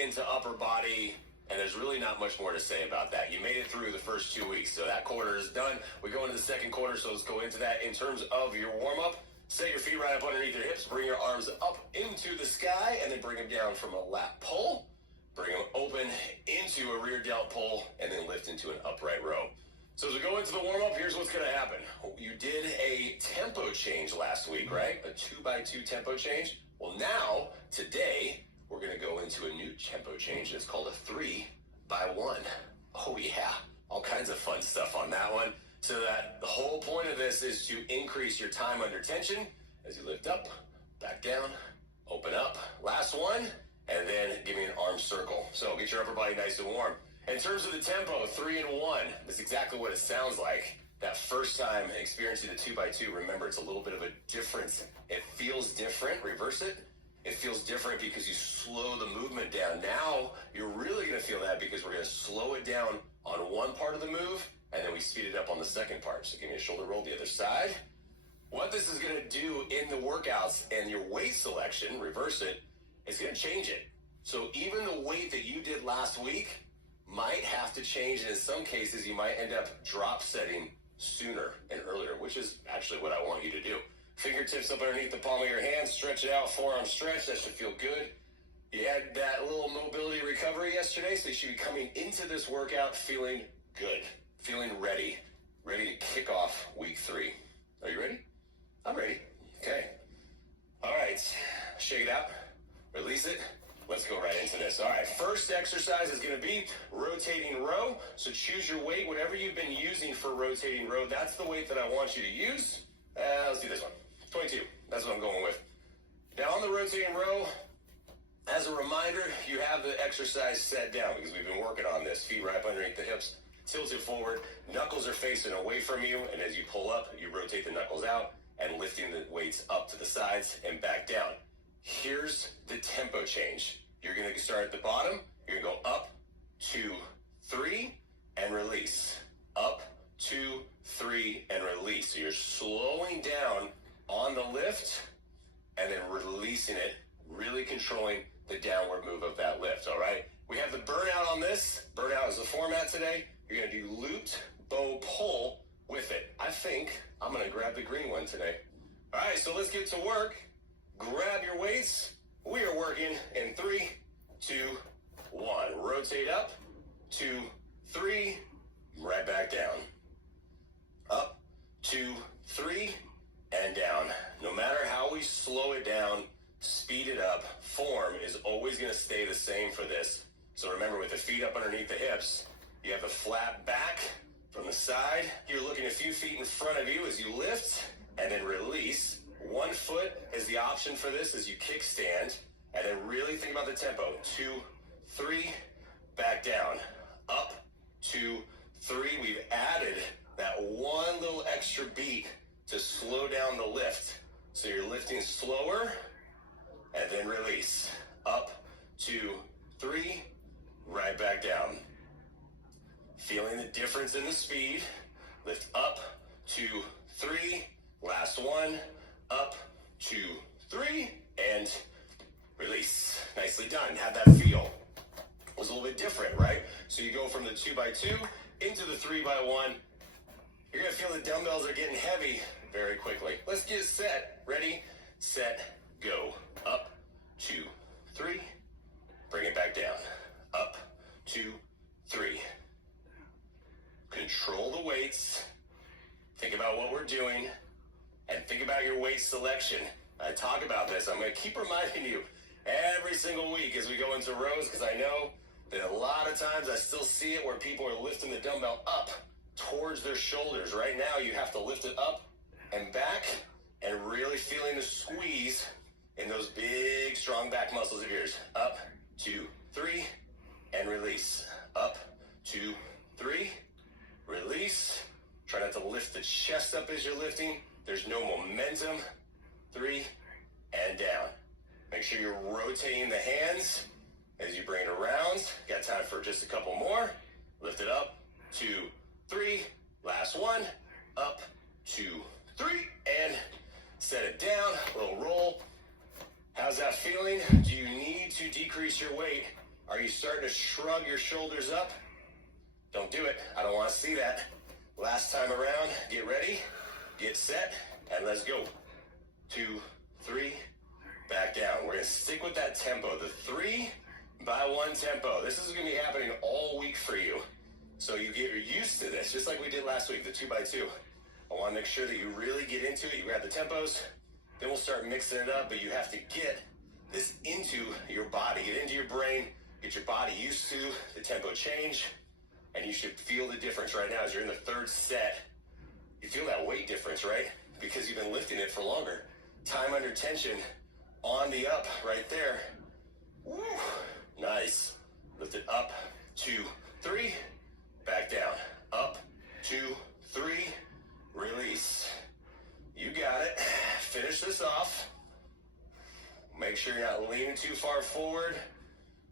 into upper body, and there's really not much more to say about that. You made it through the first 2 weeks, so that quarter is done. We go into the second quarter, so let's go into that. In terms of your warm-up, set your feet right up underneath your hips, bring your arms up into the sky, and then bring them down from a lat pull. Bring them open into a rear delt pull, and then lift into an upright row. So as we go into the warm-up, here's what's going to happen. You did a tempo change last week, right? A 2x2 tempo change. Well, now, today, we're going to go into a new tempo change. It's called a 3x1. Oh, yeah. All kinds of fun stuff on that one. So that the whole point of this is to increase your time under tension as you lift up, back down, open up. Last one, and then give me an arm circle. So get your upper body nice and warm. In terms of the tempo, 3 and 1, that's exactly what it sounds like. That first time experiencing the 2x2, remember, it's a little bit of a difference. It feels different. Reverse it. It feels different because you slow the movement down. Now, you're really going to feel that because we're going to slow it down on one part of the move, and then we speed it up on the second part. So give me a shoulder roll the other side. What this is going to do in the workouts and your weight selection, reverse it, it's going to change it. So even the weight that you did last week might have to change, and in some cases you might end up drop setting sooner and earlier, which is actually what I want you to do. Fingertips up underneath the palm of your hand, stretch it out, forearm stretch, that should feel good. You had that little mobility recovery yesterday, so you should be coming into this workout feeling good, feeling ready to kick off week 3. Are you ready? I'm ready. Okay. All right, shake it out, release it. Let's go right into this. All right, first exercise is going to be rotating row. So choose your weight, whatever you've been using for rotating row. That's the weight that I want you to use. Let's do this one. 22. That's what I'm going with. Now on the rotating row, as a reminder, you have the exercise set down because we've been working on this. Feet right up underneath the hips, tilted forward. Knuckles are facing away from you, and as you pull up, you rotate the knuckles out and lifting the weights up to the sides and back down. Here's the tempo change. You're going to start at the bottom. You're going to go up, 2, 3, and release. Up, 2, 3, and release. So you're slowing down on the lift and then releasing it, really controlling the downward move of that lift, all right? We have the burnout on this. Burnout is the format today. You're going to do looped bow pull with it. I think I'm going to grab the green one today. All right, so let's get to work. Grab your weights. We are working in 3, 2, 1. Rotate up, 2, 3, right back down. Up, 2, 3, and down. No matter how we slow it down, speed it up, form is always going to stay the same for this. So remember, with the feet up underneath the hips, you have a flat back from the side. You're looking a few feet in front of you as you lift and then release. 1 foot is the option for this as you kickstand, and then really think about the tempo. 2, 3, back down. Up, 2, 3. We've added that one little extra beat to slow down the lift. So you're lifting slower and then release. Up, 2, 3, right back down. Feeling the difference in the speed. Lift up, 2, 3. Last one. Up, 2, 3, and release. Nicely done. How'd that feel? It was a little bit different, right? So you go from the 2x2 into the 3x1. You're going to feel the dumbbells are getting heavy very quickly. Let's get set. Ready, set, go. Up, 2, 3. Bring it back down. Up, 2, 3. Control the weights. Think about what we're doing. And think about your weight selection. I talk about this. I'm going to keep reminding you every single week as we go into rows, because I know that a lot of times I still see it where people are lifting the dumbbell up towards their shoulders. Right now, you have to lift it up and back and really feeling the squeeze in those big, strong back muscles of yours. Up, 2, 3, and release. Up, 2, 3, release. Try not to lift the chest up as you're lifting. There's no momentum. 3, and down. Make sure you're rotating the hands as you bring it around. Got time for just a couple more. Lift it up. 2, 3. Last one. Up. 2, 3. And set it down. A little roll. How's that feeling? Do you need to decrease your weight? Are you starting to shrug your shoulders up? Don't do it. I don't want to see that. Last time around, get ready, get set, and let's go. 2, 3, back down. We're going to stick with that tempo, the 3 by 1 tempo. This is going to be happening all week for you. So you get used to this, just like we did last week, the 2 by 2. I want to make sure that you really get into it. You grab the tempos, then we'll start mixing it up, but you have to get this into your body, get into your brain, get your body used to the tempo change, and you should feel the difference right now as you're in the 3rd set. You feel that weight difference, right? Because you've been lifting it for longer. Time under tension on the up right there. Woo. Nice. Lift it up, 2, 3, back down. Up, 2, 3, release. You got it. Finish this off. Make sure you're not leaning too far forward.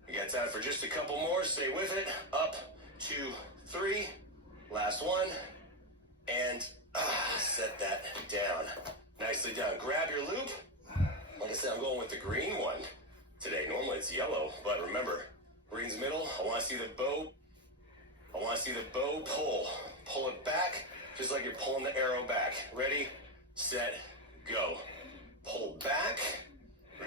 You got time for just a couple more. Stay with it. Up, 2, 3. Last one. And set that down. Nicely done. Grab your loop. Like I said, I'm going with the green one today. Normally it's yellow, but remember, green's middle. I want to see the bow. I want to see the bow pull. Pull it back, just like you're pulling the arrow back. Ready, set, go. Pull back.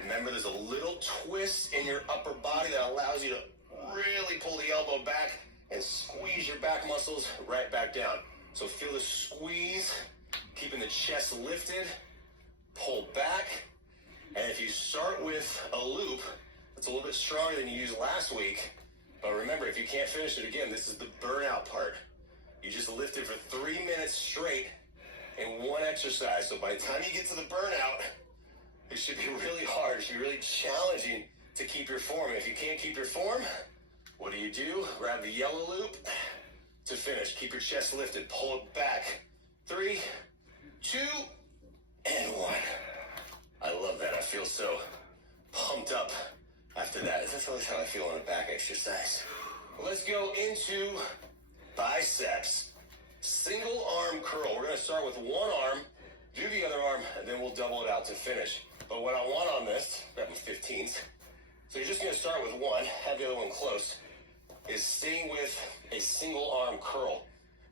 Remember, there's a little twist in your upper body that allows you to really pull the elbow back and squeeze your back muscles right back down. So feel the squeeze, keeping the chest lifted, pull back. And if you start with a loop, it's a little bit stronger than you used last week. But remember, if you can't finish it again, this is the burnout part. You just lifted for 3 minutes straight in one exercise. So by the time you get to the burnout, it should be really hard. It should be really challenging to keep your form. If you can't keep your form, what do? Grab the yellow loop to finish. Keep your chest lifted. Pull it back. 3, 2, and 1. I love that. I feel so pumped up after that. That's always how I feel on a back exercise. Let's go into biceps. Single arm curl. We're going to start with one arm, do the other arm, and then we'll double it out to finish. But what I want on this, grab my 15s. So you're just going to start with one, have the other one close, is staying with a single arm curl.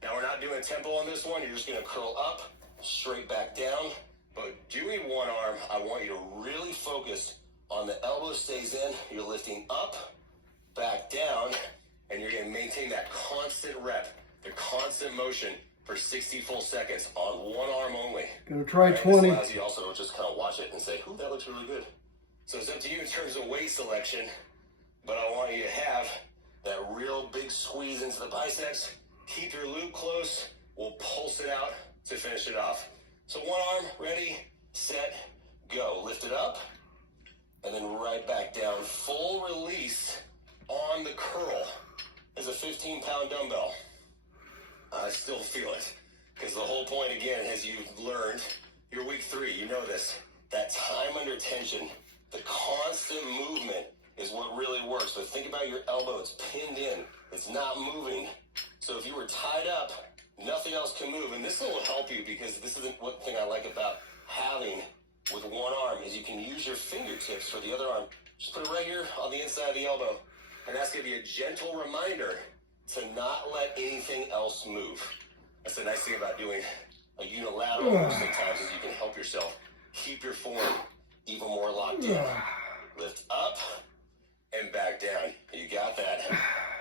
Now we're not doing tempo on this one. You're just going to curl up, straight back down. But doing one arm, I want you to really focus on the elbow stays in. You're lifting up, back down, and you're going to maintain that constant rep, the constant motion for 60 full seconds on one arm only. Gonna try 20. This allows you also to just kind of watch it and say, ooh, that looks really good. So it's up to you in terms of weight selection, but I want you to have that real big squeeze into the biceps. Keep your loop close. We'll pulse it out to finish it off. So one arm, ready, set, go. Lift it up, and then right back down. Full release on the curl. There's a 15-pound dumbbell. I still feel it, because the whole point, again, as you've learned, you're week 3, you know this, that time under tension, the constant movement is what really works. So think about your elbow. It's pinned in. It's not moving. So if you were tied up, nothing else can move. And this will help you, because this is one thing I like about having with one arm is you can use your fingertips for the other arm. Just put it right here on the inside of the elbow. And that's going to be a gentle reminder to not let anything else move. That's the nice thing about doing a unilateral move sometimes, is you can help yourself keep your form even more locked in. Lift up and back down. You got that.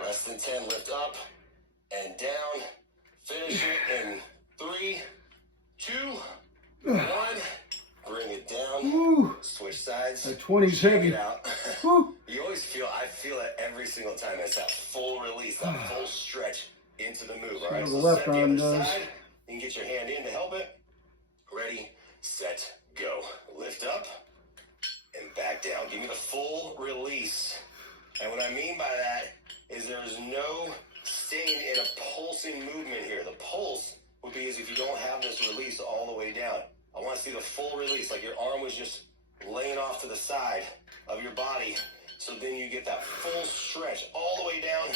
Less than 10. Lift up and down. Finish it in 3, 2, 1. Bring it down. Woo. Switch sides. That 20's heavy. It out. You always I feel it every single time. It's that full release, that full stretch into the move. All right, the so left set the arm other does. side. You can get your hand in to help it. Ready, set, go. Lift up and back down. Give me the full release. And what I mean by that is there's no staying in a pulsing movement here. The pulse would be as if you don't have this release all the way down. I want to see the full release, like your arm was just laying off to the side of your body. So then you get that full stretch all the way down,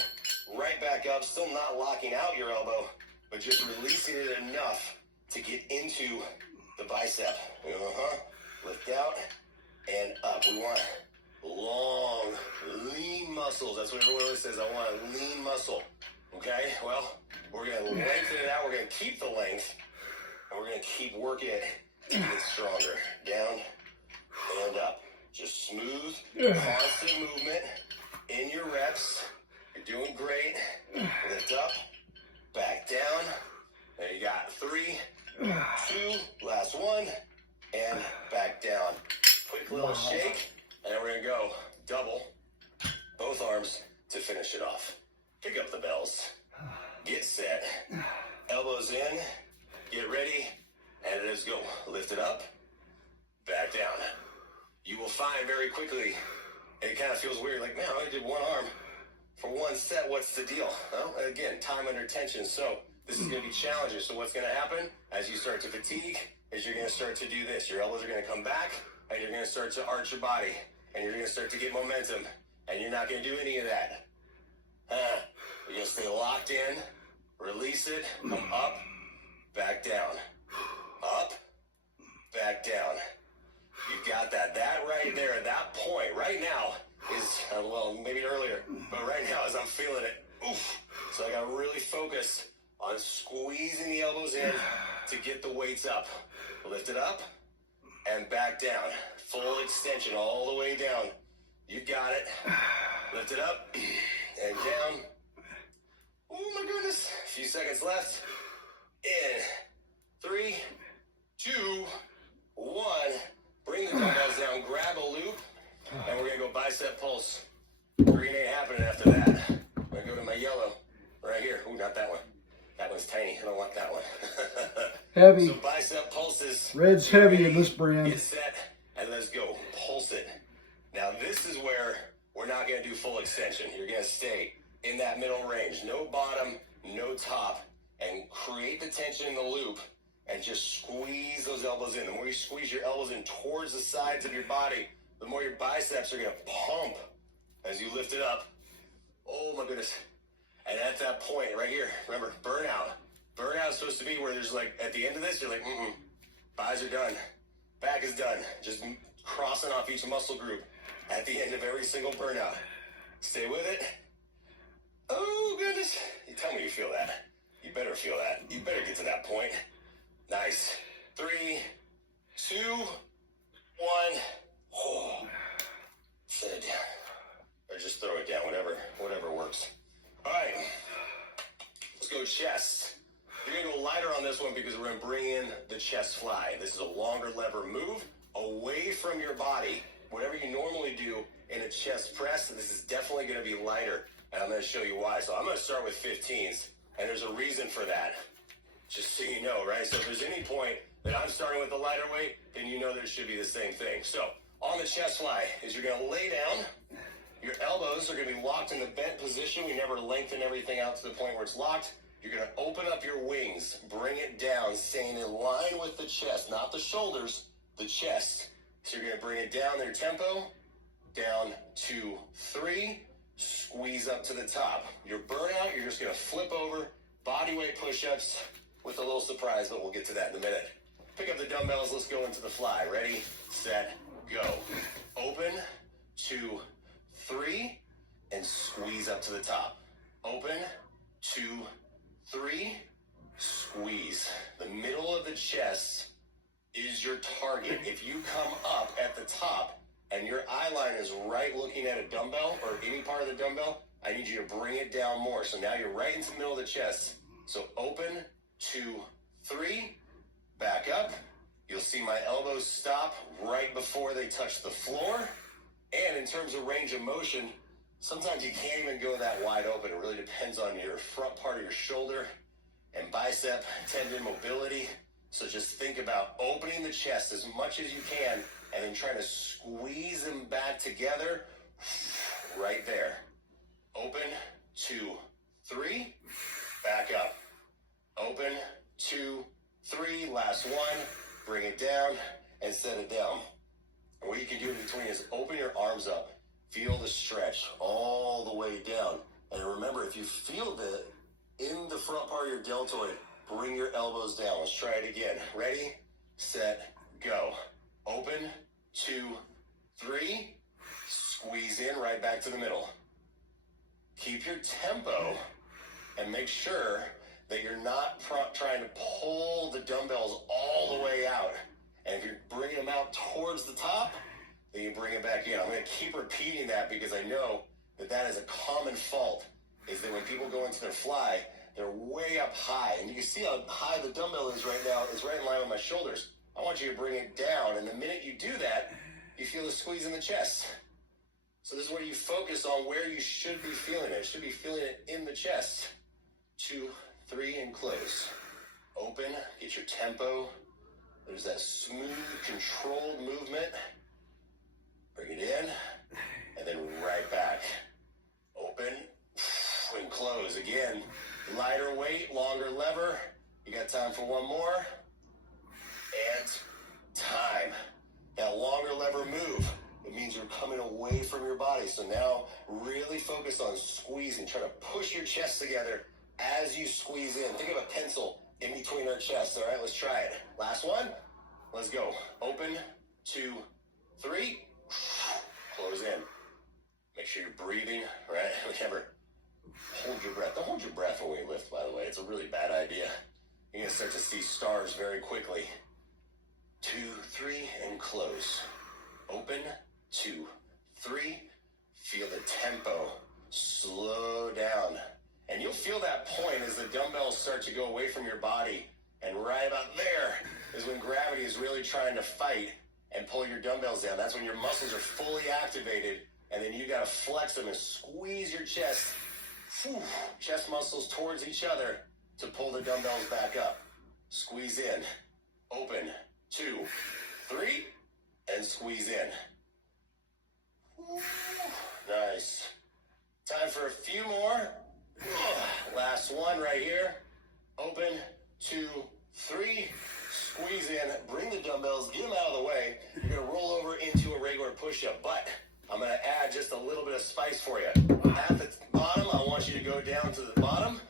right back up, still not locking out your elbow, but just releasing it enough to get into the bicep. Lift out and up. We want long, lean muscles. That's what everyone always says. I want a lean muscle. Okay? Well, we're going to lengthen it out. We're going to keep the length. And we're going to keep working it to get stronger. Down and up. Just smooth, constant movement in your reps. You're doing great. Lift up, back down. There you got 3, 2, last one, and back down. Quick little shake, and then we're going to go double, both arms to finish it off. Pick up the bells. Get set. Elbows in. Get ready. And let's go. Lift it up, back down. You will find very quickly, it kind of feels weird, like, man, I only did one arm for one set. What's the deal? Well, again, time under tension. So this is going to be challenging. So what's going to happen as you start to fatigue is you're going to start to do this. Your elbows are going to come back, and you're going to start to arch your body, and you're going to start to get momentum, and you're not going to do any of that. You're going to stay locked in, release it, come up, back down, up, back down. You've got that. That right there, that point, right now is, well, maybe earlier, but right now as I'm feeling it, oof. So I got to really focus on squeezing the elbows in to get the weights up. Lift it up and back down. Full extension all the way down. You got it. Lift it up and down. Oh my goodness. A few seconds left. In 3, 2, 1. Bring the dumbbells down, grab a loop, and we're going to go bicep pulse. Green ain't happening after that. I'm going to go to my yellow right here. Ooh, not that one. That one's tiny. I don't want that one. Heavy. So bicep pulses. Red's heavy in this brand. Get set, and let's go. Pulse it. Now, this is where we're not going to do full extension. You're going to stay in that middle range. No bottom, no top, and create the tension in the loop. And just squeeze those elbows in. The more you squeeze your elbows in towards the sides of your body, the more your biceps are going to pump as you lift it up. Oh my goodness. And at that point right here, remember, burnout. Burnout is supposed to be where there's like, at the end of this, you're like, Buys are done. Back is done. Just crossing off each muscle group at the end of every single burnout. Stay with it. Oh goodness. You tell me you feel that. You better feel that. You better get to that point. Nice. 3, 2, 1. Oh. Set it down. Or just throw it down, whatever works. All right. Let's go chest. You're going to go lighter on this one because we're going to bring in the chest fly. This is a longer lever move away from your body. Whatever you normally do in a chest press, this is definitely going to be lighter. And I'm going to show you why. So I'm going to start with 15s. And there's a reason for that. Just so you know, right? So if there's any point that I'm starting with a lighter weight, then you know there should be the same thing. So on the chest fly is you're going to lay down. Your elbows are going to be locked in the bent position. We never lengthen everything out to the point where it's locked. You're going to open up your wings, bring it down, staying in line with the chest, not the shoulders, the chest. So you're going to bring it down their tempo, down 2, 3, squeeze up to the top. Your burnout, you're just going to flip over, body weight push-ups, with a little surprise, but we'll get to that in a minute. Pick up the dumbbells. Let's go into the fly. Ready, set, go. Open, 2, 3, and squeeze up to the top. Open, 2, 3, squeeze. The middle of the chest is your target. If you come up at the top and your eye line is right looking at a dumbbell or any part of the dumbbell, I need you to bring it down more. So now you're right into the middle of the chest. So open, 2, 3, back up. You'll see my elbows stop right before they touch the floor. And in terms of range of motion, sometimes you can't even go that wide open. It really depends on your front part of your shoulder and bicep tendon mobility. So just think about opening the chest as much as you can and then trying to squeeze them back together right there. Open, 2, 3, back up. Open, 2, 3, last one, bring it down and set it down. And what you can do in between is open your arms up, feel the stretch all the way down. And remember, if you feel that in the front part of your deltoid, bring your elbows down. Let's try it again. Ready, set, go. Open, 2, 3, Squeeze in, right back to the middle. Keep your tempo and make sure that you're not trying to pull the dumbbells all the way out. And if you're bringing them out towards the top, then you bring it back in. I'm going to keep repeating that because I know that that is a common fault, is that when people go into their fly, they're way up high. And you can see how high the dumbbell is right now. It's right in line with my shoulders. I want you to bring it down. And the minute you do that, you feel a squeeze in the chest. So this is where you focus on where you should be feeling it. You should be feeling it in the chest. 2, 3, and close. Open, get your tempo. There's that smooth, controlled movement. Bring it in, and then right back. Open, and close. Again, lighter weight, longer lever. You got time for one more. And time. That longer lever move. It means you're coming away from your body. So now really focus on squeezing. Try to push your chest together as you squeeze in. Think of a pencil in between our chests. All right, let's try it. Last one. Let's go. Open, 2, 3. Close in. Make sure you're breathing, right? Remember, hold your breath. Don't hold your breath when we lift, by the way. It's a really bad idea. You're going to start to see stars very quickly. 2, 3, and close. Open, 2, 3. Feel the tempo. Slow down. And you'll feel that point as the dumbbells start to go away from your body. And right about there is when gravity is really trying to fight and pull your dumbbells down. That's when your muscles are fully activated. And then you got to flex them and squeeze your chest. Chest muscles towards each other to pull the dumbbells back up. Squeeze in. Open. 2, 3. And squeeze in. Nice. Time for a few more. Last one right here. Open. 2, 3. Squeeze in. Bring the dumbbells. Get them out of the way. You're going to roll over into a regular push-up. But I'm going to add just a little bit of spice for you. At the bottom, I want you to go down to the bottom.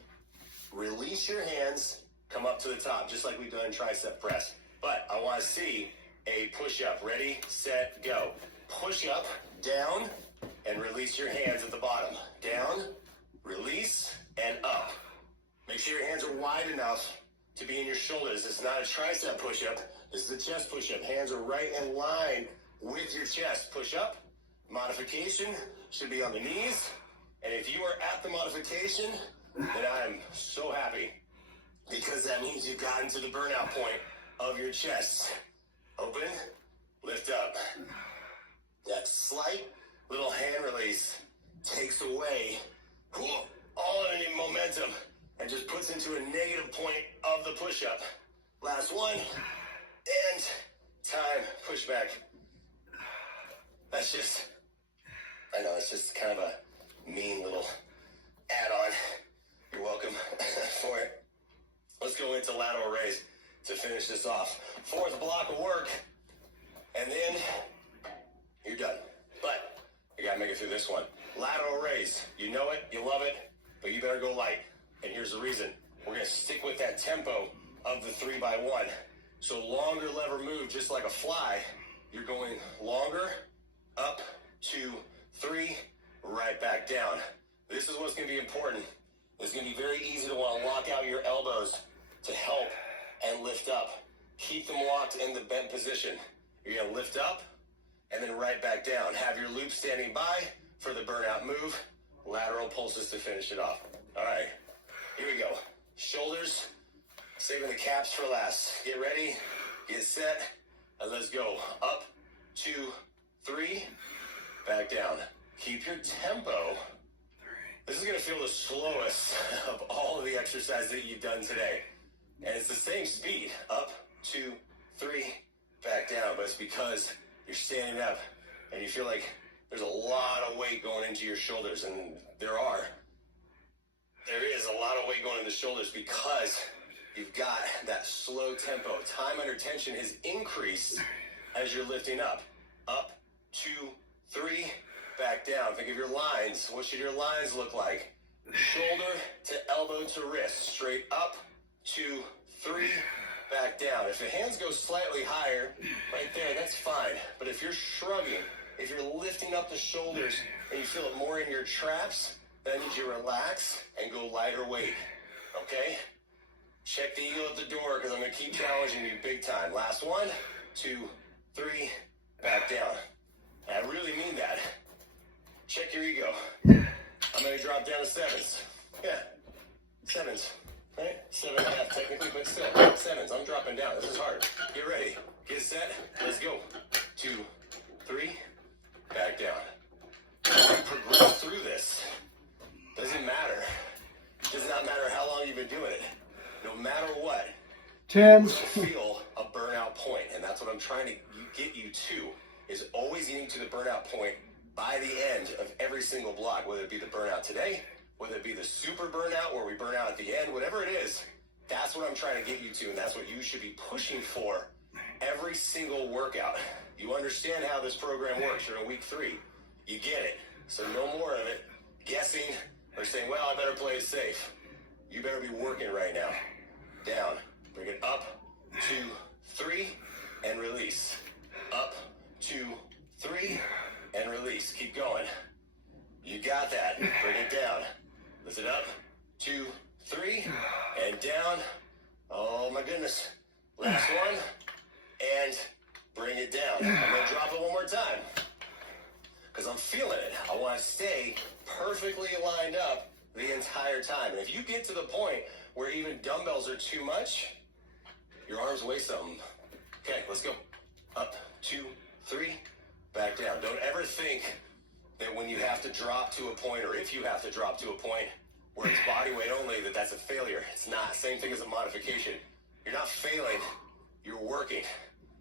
Release your hands. Come up to the top, just like we've done in tricep press. But I want to see a push-up. Ready, set, go. Push up, down, and release your hands at the bottom. Down, release, and up. Make sure your hands are wide enough to be in your shoulders. It's not a tricep push-up. This is a chest push-up. Hands are right in line with your chest. Push up. Modification should be on the knees. And if you are at the modification, then I'm so happy, because that means you've gotten to the burnout point of your chest. Open, lift up. That slight little hand release takes away all any momentum and just puts into a negative point of the push-up. Last one, and time, push back. That's just, I know, it's just kind of a mean little add-on. You're welcome for it. Let's go into lateral raise to finish this off. 4th block of work, and then you're done. But you gotta make it through this one. Lateral raise. You know it, you love it, but you better go light. And here's the reason. We're gonna stick with that tempo of the 3x1. So longer lever move, just like a fly. You're going longer, up, 2, 3, right back down. This is what's gonna be important. It's gonna be very easy to want to lock out your elbows to help and lift up. Keep them locked in the bent position. You're gonna lift up and then right back down. Have your loop standing by for the burnout move. Lateral pulses to finish it off. All right, here we go. Shoulders, saving the caps for last. Get ready, get set, and let's go. Up, 2, 3, back down. Keep your tempo. This is going to feel the slowest of all of the exercises that you've done today. And it's the same speed. Up, 2, 3, back down. But it's because you're standing up and you feel like there's a lot of weight going into your shoulders. And there is a lot of weight going into the shoulders because you've got that slow tempo. Time under tension has increased as you're lifting up. Up, 2, 3, back down. Think of your lines. What should your lines look like? Shoulder to elbow to wrist. Straight up, 2, 3, back down. If the hands go slightly higher, right there, that's fine. But if you're shrugging, If you're lifting up the shoulders and you feel it more in your traps, that means you relax and go lighter weight. Okay? Check the ego at the door because I'm going to keep challenging you big time. Last 1, 2, 3, back down. And I really mean that. Check your ego. I'm going to drop down to 7s. Yeah, 7s. Right? 7.5 technically, but still, 7s. I'm dropping down. This is hard. Get ready. Get set. Let's go. 2, 3, back down. Progress through this. Doesn't matter. Does not matter how long you've been doing it. No matter what, 10s. you will feel a burnout point, and that's what I'm trying to get you to, is always getting to the burnout point by the end of every single block, whether it be the burnout today, whether it be the super burnout where we burn out at the end, whatever it is, that's what I'm trying to get you to, and that's what you should be pushing for every single workout. You understand how this program works. You're in week 3. You get it. So no more of it guessing or saying, well, I better play it safe. You better be working right now. Down. Bring it up, 2, 3, and release. Up, 2, 3, and release. Keep going. You got that. Bring it down. Lift it up, 2, 3, and down. Oh my goodness. Last one, and bring it down. I'm going to drop it one more time because I'm feeling it. I want to stay perfectly lined up the entire time. And if you get to the point where even dumbbells are too much, your arms weigh something. Okay, let's go. Up, 2, 3, back down. Don't ever think that when you have to drop to a point, or if you have to drop to a point where it's body weight only, that's a failure. It's not. Same thing as a modification. You're not failing, you're working.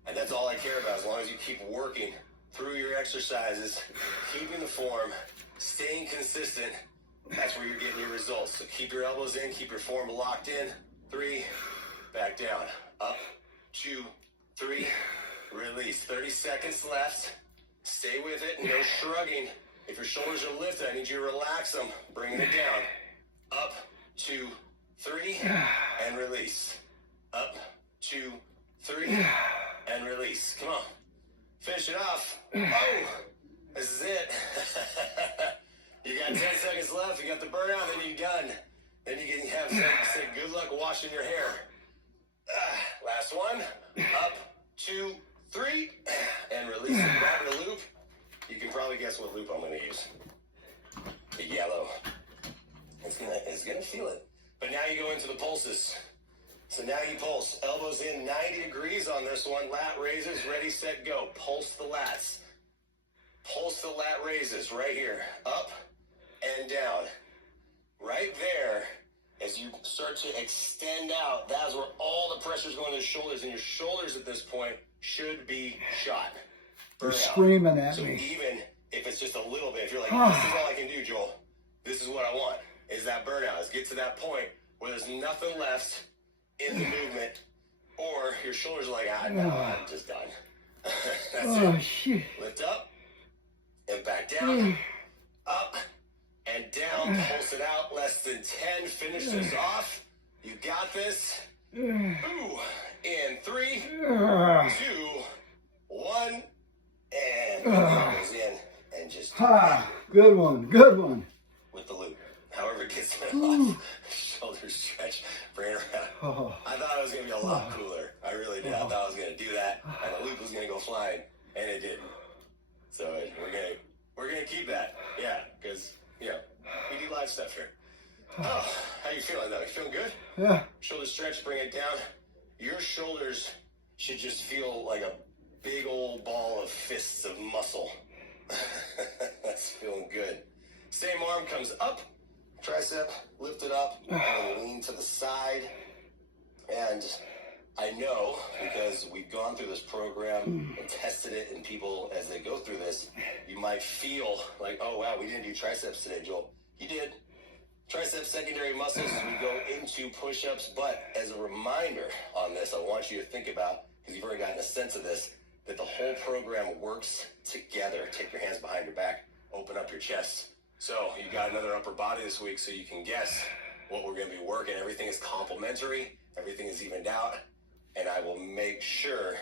And that's all I care about. As long as you keep working through your exercises, keeping the form, staying consistent, that's where you're getting your results. So keep your elbows in, keep your form locked in. 3, back down. Up, 2, 3, release. 30 seconds left. Stay with it, no shrugging. If your shoulders are lifted, I need you to relax them. Bringing it down. Up, 2, 3, and release. Up, 2, 3, and release. Come on. Finish it off. Oh, this is it. You got 10 seconds left. You got the burnout, then you're done. Then you can have say good luck washing your hair. Last one. Up, 2, 3, and release it. Grab the loop. You can probably guess what loop I'm going to use. The yellow. It's gonna feel it. But now you go into the pulses. So now you pulse. Elbows in 90 degrees on this one. Lat raises. Ready, set, go. Pulse the lats. Pulse the lat raises right here. Up and down. Right there, as you start to extend out, that's where all the pressure is going to the shoulders, and your shoulders at this point should be shot. You're screaming at so me. Even if it's just a little bit, if you're like, this is all I can do, Joel. This is what I want, is that burnout. Is get to that point where there's nothing left in the movement, or your shoulders are like, no, I'm just done. That's it. Shit. Lift up and back down. Up and down. Pulse it out. Less than 10. Finish this off. You got this. Ooh. In 3, 2, 1, and goes in and just good one. Good one. with the loop. However it gets off. Shoulder stretch. Bring it around. I thought it was going to be a lot cooler. I really did. I thought I was going to do that, and the loop was going to go flying, and it didn't. So we're gonna keep that. Yeah, because, we do live stuff here. Oh, how you feeling, though? You feeling good? Yeah. Shoulder stretch, bring it down. Your shoulders should just feel like a big old ball of fists of muscle. That's feeling good. Same arm comes up, tricep, lift it up, and then lean to the side. And I know, because we've gone through this program and tested it in people as they go through this, you might feel like, oh, wow, we didn't do triceps today, Joel. You did. Triceps secondary muscles as we go into push-ups, but as a reminder on this, I want you to think about, because you've already gotten a sense of this, that the whole program works together. Take your hands behind your back, open up your chest. So you got another upper body this week, so you can guess what we're going to be working. Everything is complementary. Everything is evened out. And I will make sure